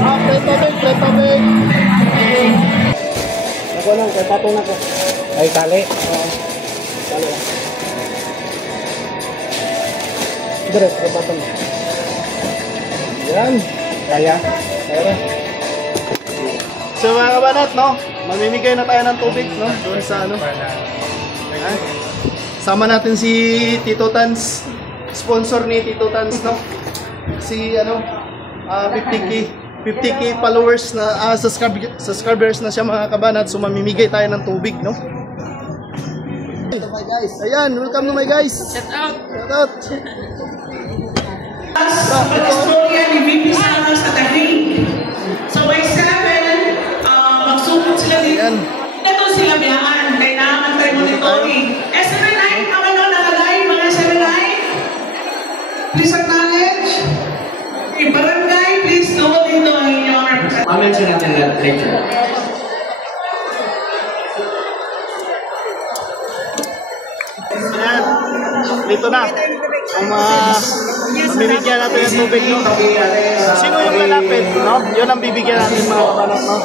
Pre-tubig. Ako lang, kay patong na ko. Ay, tali. Oo. Tali. Diret, kay patong. Yan. Kaya. So mga kabanat, no? Mamimigay na tayo ng tubig, no? Doon sa ano. Sama natin si Tito Tans. Sponsor ni Tito Tans, no? Si ano, 50k followers na subscribers na siya mga kabanat. So mamimigay tayo ng tubig, no? Ayan, welcome to my guys. Shout out. Storya ni VP Sara sa Tahin. So by 7, magsumot sila dito. Ito sila biyaan. Kailangan tayo monitoring. SMNI, ano, nakalive mga SMNI? Please acknowledge. Barangay, please go dito ang inyong representative. Mention natin that later. Ayan, dito na. Ang mamimigyan natin ng tubig, no? Sino yung lalapit, no? Yun ang bibigyan natin mga kabanat, no?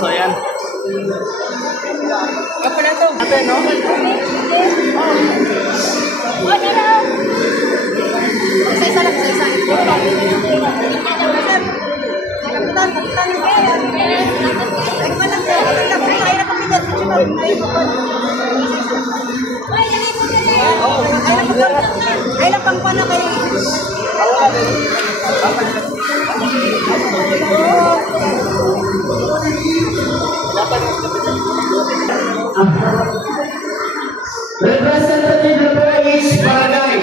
So, ayan. Apa na to? Ate, no? Isa lang. Ay lang pang pana kayo. Representative po is barangay.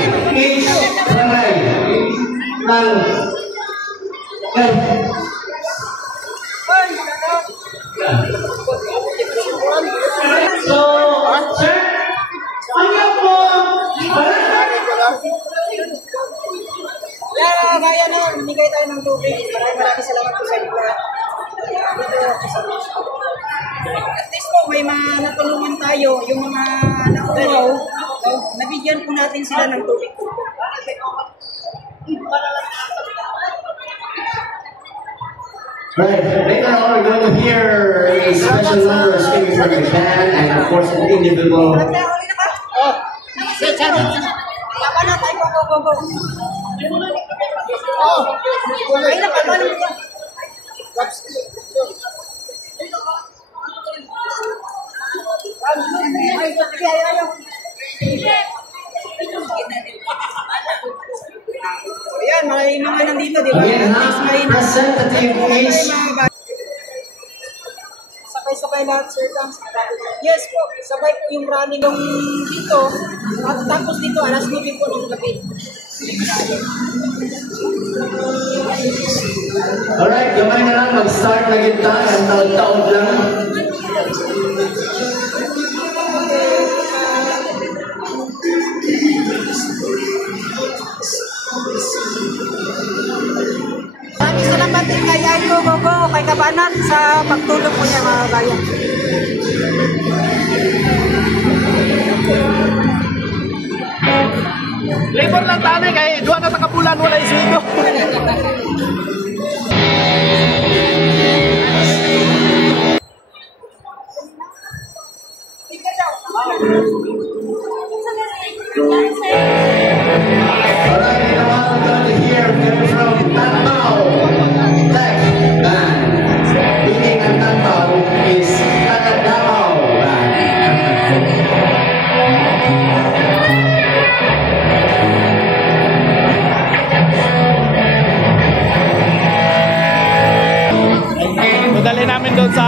So, sir, ano po? Kaya no, binigay tayo ng tubig. Maraming salamat po sa inyo. At least po, may mga natulungan tayo, yung mga nauuwaw, nabigyan po natin sila ng tubig. Right, later on we're going to hear a special number coming from the band and of course an individual. Laban na tayo, go. Ay na, paano mo? Ayan, mga nandito, di ba? Representative is sabay lahat, sir. Yes po, sabay po yung rally nung dito. At tapos dito, alas 9 po ng gabi. alright, gamay na lang mag-start na kita ang taon-taon lang. Maraming salamat din kay Aiko Gogo, kay Kabanat sa pagtulong po niya mga bayan. Labor lang tani kay duwa na takapulan wala iswido. Alright, now I'm going to hear from Tatao Tech Band. Meaning ang Tatao is Tatadao Band. Dali namin doon sa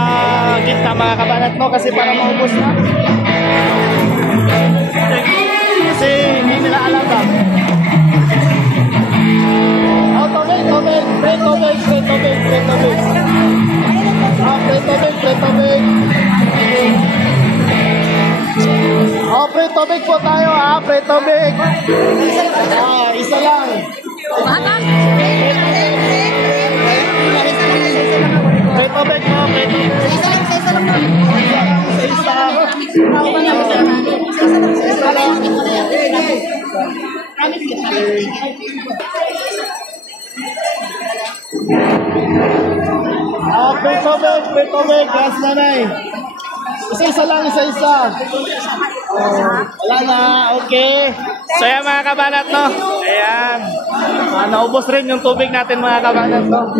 gitna mga kabanat, no? Kasi para maubos na. Kasi hindi nila alam ba. Oh, tubig. Pre-tubig. Oh, pre-tubig po tayo, pre-tubig. Isa lang. Pre-tubig mo, pre-tubig. Isa lang. Free tubig, gas nanay. Isa-isa lang, isa-isa. Wala na, okay. So yan mga kabanat, no? Ayan. Naubos rin yung tubig natin mga kabanat, no?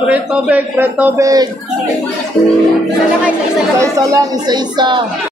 Free tubig. Isa lang, isa lang. Isa-isa lang, isa-isa.